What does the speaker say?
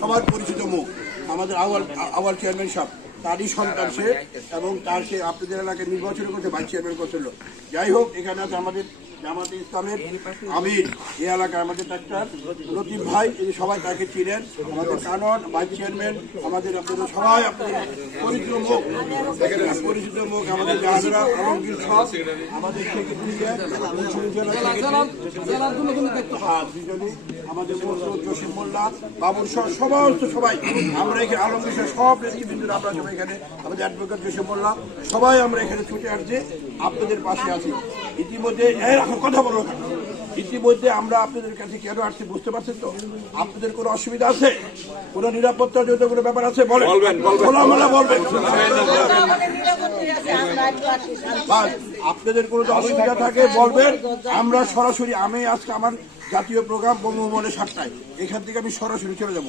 সবার পরিচিত মুখ আমাদের আওয়াল চেয়ারম্যান সাহেব, তারই সন্তান সে, এবং তার সে আপনাদের এলাকায় নির্বাচন করতে ভাইস চেয়ারম্যান করছিল। যাই হোক, এখানে আছে আমাদের জামাতে ইসলামের আমির, এই এলাকায় আমাদের ডাক্তার লতিফ ভাই, এই সবাই তাকে চিনেন, আমাদের কানন ভাইস চেয়ারম্যান, আমাদের আপনাদের সবাই আপনাদের পরিচিত মুখ, আমাদের জাহাজরা আলমগীর সব, আমাদের আমাদের জসিম মোল্লা, বাবুর সমস্ত সবাই আমরা এখানে, আলমগীর সব নেতৃবৃন্দরা আমরা সবাই এখানে, আমাদের অ্যাডভোকেট জসিম মোল্লা, সবাই আমরা এখানে ছুটে আসছি, আপনাদের পাশে আছি। ইতিমধ্যে এখন কথা বলো না, ইতিমধ্যে আমরা আপনাদের কাছে কেন আসছি বুঝতে পারছেন তো? আপনাদের কোনো অসুবিধা আছে, কোনো নিরাপত্তা জনিত কোনো ব্যাপার আছে বলবেন, বলবেন। আপনাদের কোনো অসুবিধা থাকে বলবেন, আমরা সরাসরি, আমি আজকে আমার জাতীয় প্রোগ্রাম বঙ্গভবনে 7টায়, এখান থেকে আমি সরাসরি চলে যাব।